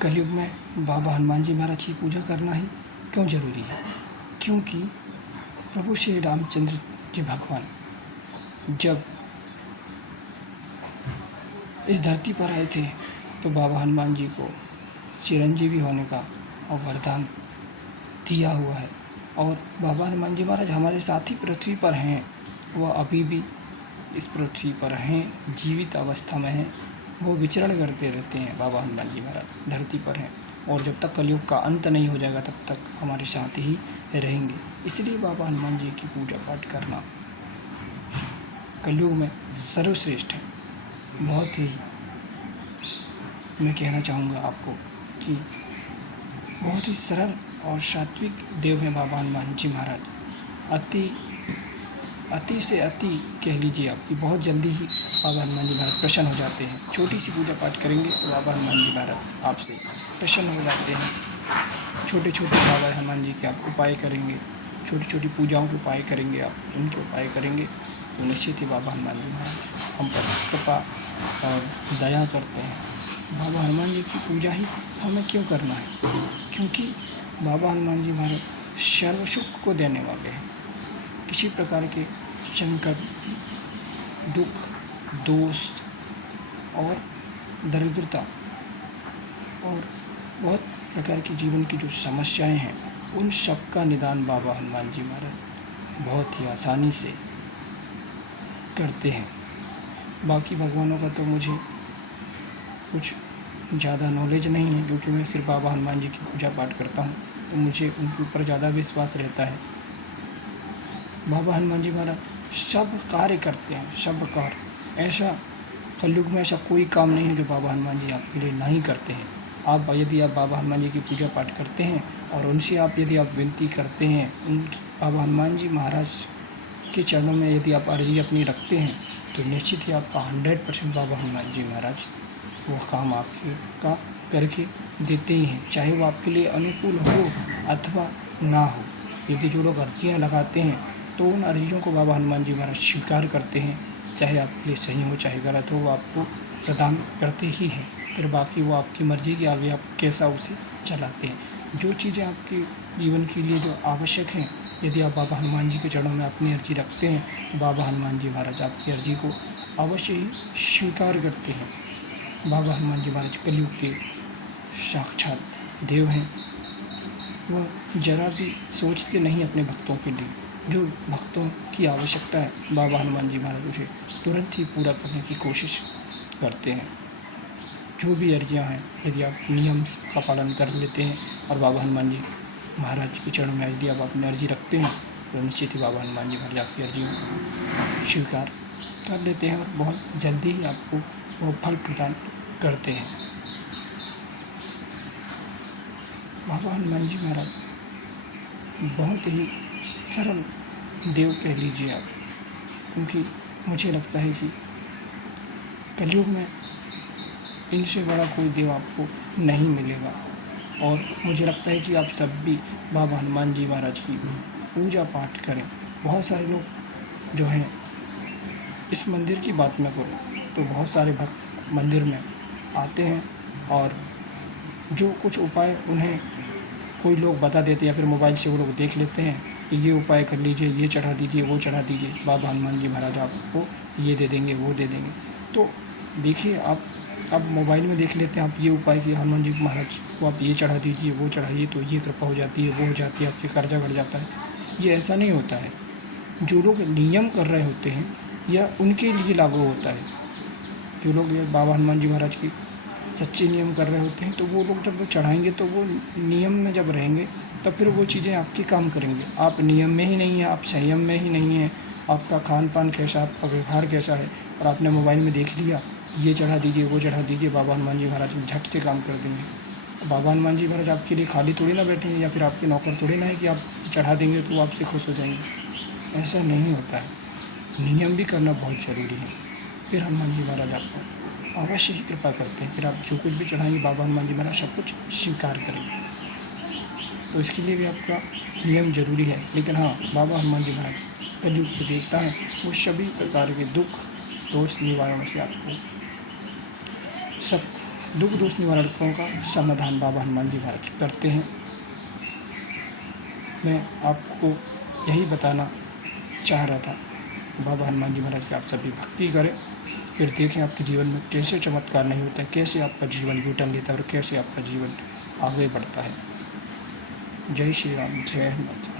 कलयुग में बाबा हनुमान जी महाराज की पूजा करना ही क्यों ज़रूरी है? क्योंकि प्रभु श्री रामचंद्र जी भगवान जब इस धरती पर आए थे तो बाबा हनुमान जी को चिरंजीवी होने का वरदान दिया हुआ है। और बाबा हनुमान जी महाराज हमारे साथ ही पृथ्वी पर हैं। वह अभी भी इस पृथ्वी पर हैं, जीवित अवस्था में हैं। वो विचरण करते रहते हैं। बाबा हनुमान जी महाराज धरती पर हैं और जब तक कलयुग का अंत नहीं हो जाएगा तब तक हमारे साथ ही रहेंगे। इसलिए बाबा हनुमान जी की पूजा पाठ करना कलयुग में सर्वश्रेष्ठ है। बहुत ही मैं कहना चाहूँगा आपको कि बहुत ही सरल और सात्विक देव हैं बाबा हनुमान जी महाराज। अति से अति कह लीजिए आपकी बहुत जल्दी ही बाबा हनुमान जी महाराज प्रसन्न हो जाते हैं। छोटी सी पूजा पाठ करेंगे तो बाबा हनुमान जी महाराज आपसे प्रसन्न हो जाते हैं। छोटे छोटे बाबा हनुमान जी के आप उपाय करेंगे, छोटी छोटी पूजाओं के उपाय करेंगे, आप उनके उपाय करेंगे तो निश्चित ही बाबा हनुमान जी महाराज हम पर कृपा और दया करते हैं। बाबा हनुमान जी की पूजा ही हमें क्यों करना है? क्योंकि बाबा हनुमान जी महाराज सर्व सुख को देने वाले हैं। किसी प्रकार के संकट, दुख, दोष और दरिद्रता और बहुत प्रकार की जीवन की जो समस्याएं हैं उन सब का निदान बाबा हनुमान जी महाराज बहुत ही आसानी से करते हैं। बाकी भगवानों का तो मुझे कुछ ज़्यादा नॉलेज नहीं है, क्योंकि मैं सिर्फ बाबा हनुमान जी की पूजा पाठ करता हूँ तो मुझे उनके ऊपर ज़्यादा विश्वास रहता है। बाबा हनुमान जी महाराज सब कार्य करते हैं, सब कार्य। ऐसा कलयुग में ऐसा कोई काम नहीं है जो बाबा हनुमान जी आपके लिए नहीं करते हैं। यदि आप बाबा हनुमान जी की पूजा पाठ करते हैं और उनसे यदि आप विनती करते हैं, उन बाबा हनुमान जी महाराज के चरणों में यदि आप अर्जी अपनी रखते हैं तो निश्चित ही आपका 100% बाबा हनुमान जी महाराज वो काम आपके का करके देते ही हैं, चाहे वो आपके लिए अनुकूल हो अथवा ना हो। यदि जो लोग अर्जियाँ लगाते हैं तो उन अर्जियों को बाबा हनुमान जी महाराज स्वीकार करते हैं, चाहे आपके लिए सही हो चाहे गलत हो, वो आपको प्रदान करते ही हैं। फिर बाकी वो आपकी मर्ज़ी के आगे आप कैसा उसे चलाते हैं। जो चीज़ें आपके जीवन के लिए जो आवश्यक हैं, यदि आप बाबा हनुमान जी के चरणों में अपनी अर्जी रखते हैं तो बाबा हनुमान जी महाराज आपकी अर्जी को अवश्य ही स्वीकार करते हैं। बाबा हनुमान जी महाराज कलयुग के साक्षात देव हैं। वह जरा भी सोचते नहीं अपने भक्तों के लिए। जो भक्तों की आवश्यकता है बाबा हनुमान जी महाराज उसे तुरंत ही पूरा करने की कोशिश करते हैं। जो भी अर्जियां हैं, यदि आप नियम का पालन कर लेते हैं और बाबा हनुमान जी महाराज के चरणों में यदि आप अपनी अर्जी रखते हैं तो निश्चित ही बाबा हनुमान जी महाराज आपकी अर्जी स्वीकार कर लेते हैं और बहुत जल्दी ही आपको वो फल प्रदान करते हैं। बाबा हनुमान जी महाराज बहुत ही सरल देव कह लीजिए आप, क्योंकि मुझे लगता है कि कलयुग में इनसे बड़ा कोई देव आपको नहीं मिलेगा। और मुझे लगता है कि आप सब भी बाबा हनुमान जी महाराज की पूजा पाठ करें। बहुत सारे लोग जो हैं, इस मंदिर की बात मैं करूँ तो बहुत सारे भक्त मंदिर में आते हैं और जो कुछ उपाय उन्हें कोई लोग बता देते हैं या फिर मोबाइल से वो लोग देख लेते हैं कि ये उपाय कर लीजिए, ये चढ़ा दीजिए, वो चढ़ा दीजिए, बाबा हनुमान जी महाराज आपको ये दे देंगे, वो दे देंगे। तो देखिए, आप मोबाइल में देख लेते हैं, आप ये उपाय किए हनुमान जी महाराज को आप ये चढ़ा दीजिए, वो चढ़ाइए तो ये कृपा हो जाती है, वो हो जाती है, आपके कर्जा बढ़ जाता है। ये ऐसा नहीं होता है। जो लोग नियम कर रहे होते हैं या उनके लिए लागू होता है। जो लोग ये बाबा हनुमान जी महाराज की सच्चे नियम कर रहे होते हैं तो वो लोग जब वो चढ़ाएंगे तो वो नियम में जब रहेंगे तब फिर वो चीज़ें आपके काम करेंगे। आप नियम में ही नहीं हैं, आप संयम में ही नहीं हैं, आपका खान पान कैसा, आपका व्यवहार कैसा है, और आपने मोबाइल में देख लिया ये चढ़ा दीजिए, वो चढ़ा दीजिए, बाबा हनुमान जी महाराज झट से काम कर देंगे। बाबा हनुमान जी महाराज आपके लिए खाली थोड़ी ना बैठे हैं या फिर आपके नौकर थोड़ी ना है कि आप चढ़ा देंगे तो आपसे खुश हो जाएंगे। ऐसा नहीं होता है। नियम भी करना बहुत ज़रूरी है, फिर हनुमान जी महाराज आपको अवश्य ही कृपा करते हैं। फिर आप जो कुछ भी चढ़ाएंगे बाबा हनुमान जी महाराज सब कुछ स्वीकार करेंगे। तो इसके लिए भी आपका नियम जरूरी है। लेकिन हाँ, बाबा हनुमान जी महाराज कलयुग को देखता है, वो सभी प्रकार के दुख दोष निवारण से आपको सब दुख दोष निवारकों का समाधान बाबा हनुमान जी महाराज करते हैं। मैं आपको यही बताना चाह रहा था। बाबा हनुमान जी महाराज की आप सभी भक्ति करें, फिर देखें आपके जीवन में कैसे चमत्कार नहीं होता है, कैसे आपका जीवन यूटर्न लेता है और कैसे आपका जीवन आगे बढ़ता है। जय श्री राम, जय हनुमान जी।